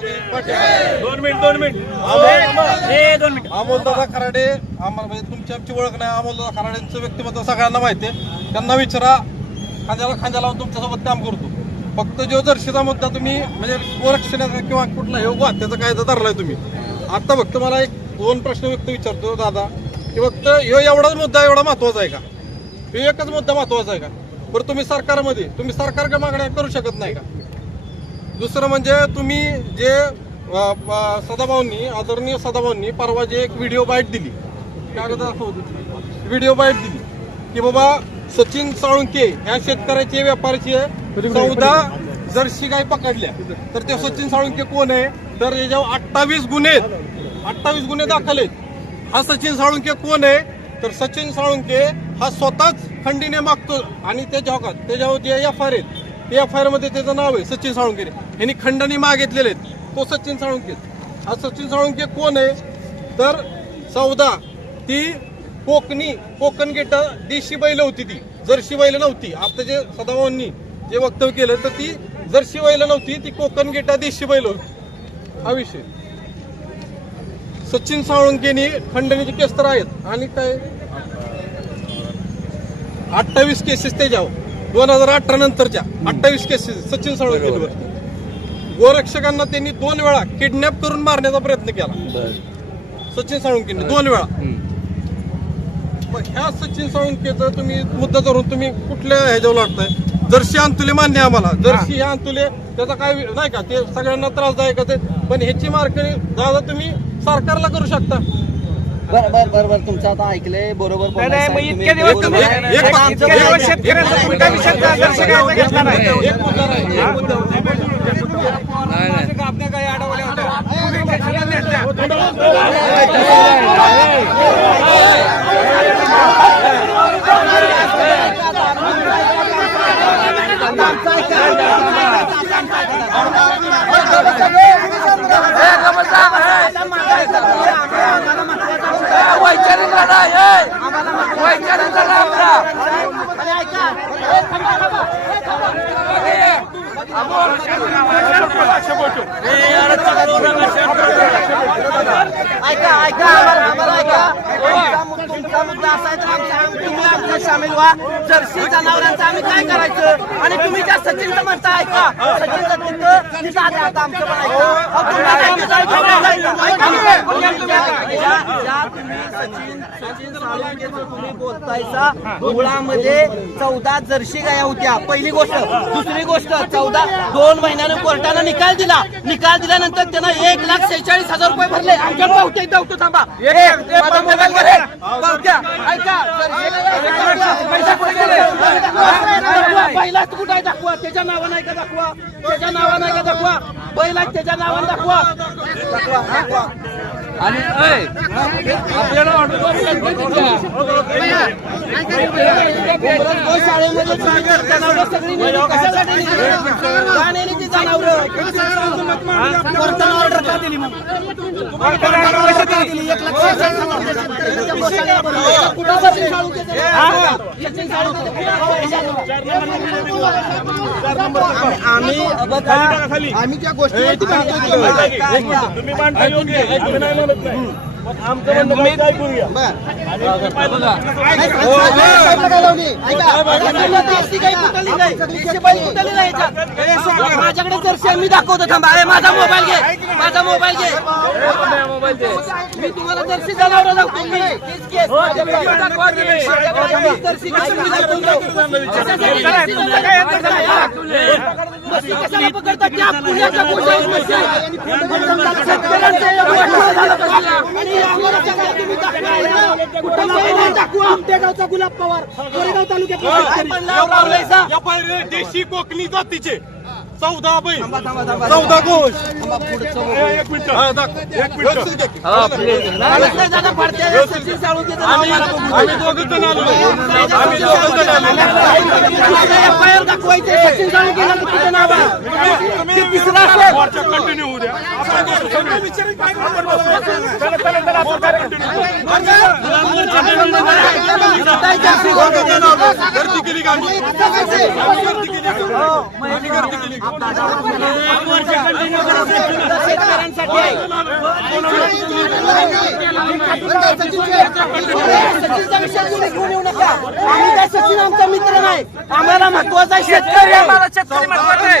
दोन मिनिट दोन मिनिट. अमोल- दोन मिनिट. अमोलदादा खराडे आम्हाला म्हणजे तुमची आमची ओळख नाही. अमोलदादा खराडेंचं व्यक्तिमत्व सगळ्यांना माहिती आहे. त्यांना विचारा खांद्याला खांद्या लावून तुमच्यासोबत काम करतो. फक्त जो जर्शीचा मुद्दा तुम्ही म्हणजे गोरक्षणाचा किंवा कुठला हे हत्याचा कायदा धरलाय तुम्ही. आता फक्त मला एक दोन प्रश्न व्यक्त विचारतो दादा. की फक्त ह्यो एवढाच मुद्दा एवढा महत्त्वाचा आहे का? ह्यो एकच मुद्दा महत्त्वाचा आहे का? बरं तुम्ही सरकारमध्ये तुम्ही सरकारच्या मागण्या करू शकत नाही का? दुसरं म्हणजे तुम्ही जे सदाभाऊंनी आदरणीय सदाभाऊंनी परवा जे एक व्हिडिओ बाईट दिली. व्हिडिओ बाईट दिली. की बाबा सचिन साळुंके ह्या शेतकऱ्याचे व्यापाऱ्याचे चौदा जर्सी गाय पकडल्या. तर ते सचिन साळुंके कोण आहे? तर याच्यावर अठ्ठावीस गुन्हे अठ्ठावीस गुन्हे दाखल आहेत. हा सचिन साळुंके कोण आहे? तर सचिन साळुंके हा स्वतःच खंडीने मागतो. आणि त्याच्या त्याच्यावर जे एफ आर आहेत ते एफ आय आरमध्ये त्याचं नाव आहे सचिन साळुंके यांनी खंडणी मागितलेले आहेत. तो सचिन साळुंके हा सचिन साळुंके कोण आहे? तर चौदा ती कोकणी कोकण गेट देशी बैल होती ती. जर्शी बैल नव्हती. आता जे सदाभाऊंनी जे वक्तव्य केलं तर ती जर्शी बैल नव्हती ती कोकण गेटा देशी बैल होती. हा विषय. सचिन साळुंकेनी खंडणीचे केस तर आहेत. आणि काय? अठ्ठावीस केसेस त्याच्यावर. दोन हजार अठरा नंतरच्या अठ्ठावीस केसेस सचिन साळुंकेवर गोरक्षकांना त्यांनी दोन वेळा किडनॅप करून मारण्याचा प्रयत्न केला. सचिन साळुंकेने दोन वेळा. मग ह्या सचिन साळुंकेचा तुम्ही मुद्दा धरून तुम्ही कुठल्या ह्याच्यावर लढताय? जर्शी अंतुले मान्य आम्हाला. जर्शी ह्या अंतुले त्याचा काय नाही का? ते सगळ्यांना त्रासदायक आहे पण ह्याची मार्कणी दादा तुम्ही सरकारला करू शकता. बर बर बर बर. तुमचं आता ऐकलंय बरोबर नाही, नाही, मग साहेब, दिवस तुम्ही- एक- आमचं शेतकऱ्यांचा कोणता विषय एक मुद्दा ऐका ऐका आम्हाला मुद्दा आमचा तुम्ही सामील व्हा जर्सी जनावरांचं आम्ही काय करायचं आणि तुम्ही ज्या सचिनचं म्हणता ऐका सचिनचं तिथं तिथं आता आमचं सचिन तुम्ही बोलतायचा मुळामध्ये चौदा जर्सी गाया होत्या पहिली गोष्ट दुसरी गोष्ट चौदा दोन महिन्याने कोर्टानं निकाल दिला निकाल दिल्यानंतर त्यांना एक लाख सेहेचाळीस हजार रुपये भरले आमच्या धावतो थांबा ऐका पैसे कुठे गेले? आहे? दाखवा. त्याच्या नावानं आहे का दाखवा. त्याच्या नावानं आहे का दाखवा. बैल आहे त्याच्या नावानं दाखवा. तो शाळेमध्ये सगळी. कशासाठी जनावरं? दिली मग? एक? आम्ही आम्ही त्या गोष्टीवरती माझ्याकडे जर्सी मी दाखवतो थांबा अरे माझा मोबाईल घे माझा मोबाईल घे मी तुम्हाला जर्सी जनावर दाखवतो मी जर्सी मस्ती कशाला पकडता त्या पुण्याच्या गोष्टी मस्ती. शेतकऱ्यांचं एवढं वाटलं झालं पाहिजे. आणि आम्हाला सगळं तुम्ही दाखवा. कुठं नाही दाखवा. गावचा गुलाब पवार? कोरेगाव पायऱ्या देशी कोकणी जातीचे. चौदा बैल. चौदा गोष एक मिनिट. हा, दाखव. व्यवस्थित घ्या की. नाराज नाही झाला पाडत्या. सचिन साळुंकेचं नाव आम्ही दोघं जण आलो. दोघं जण आलो. कंटिन्यू होऊ द्या. गर्दी केली का आम्ही गर्दी केली आम्ही गर्दी केली घेऊन येऊ नका आम्ही काय सचिन आमचा मित्र नाही आम्हाला महत्त्वाचा शेतकरी आम्हाला शेतकरी महत्त्वाचा आहे?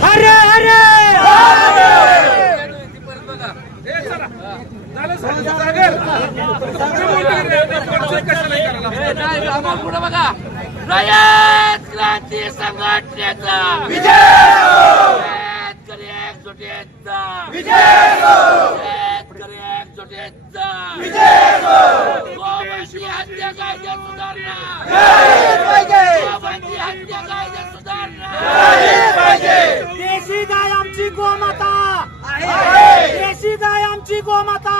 अरे अरे! रयत क्रांती संघटनेचा शेतकरी एकजुटीचा शेतकरी एकजुटीचा गोवंशी हत्या सुधारणा गोवंशी हत्या देशी गाय आमची गोमाता देशी गाय आमची गोमाता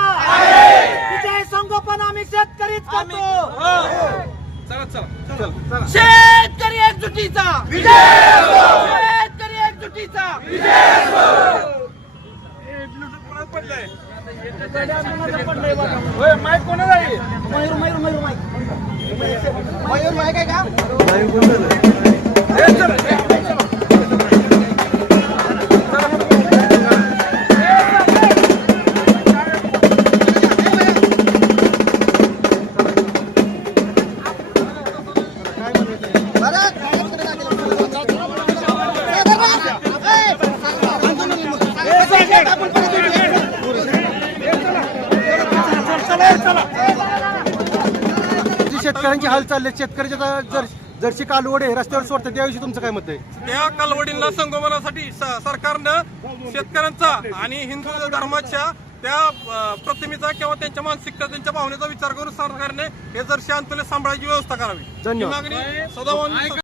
विजय संगोपन आम्ही शेतकरीच करतो शेतकरी एकजुटीचा शेतकरी एकजुटीचा माईक कोणाला आहे मयूर मयूर मयूर माईक मयूर माईक आहे का शेतकऱ्यांची हाल चालले शेतकऱ्याच्या जर जर्शी कालवडे रस्त्यावर सोडतात त्याविषयी तुमचं काय मत आहे? त्या कालवडींना संगोपनासाठी स- सरकारनं शेतकऱ्यांचा आणि हिंदू धर्माच्या त्या अ, प्रतिमेचा किंवा त्यांच्या मानसिकता त्यांच्या भावनेचा विचार करून सरकारने हे जर शांतने सांभाळायची व्यवस्था करावी. ही धन्यवाद. मागणी सदाभाऊ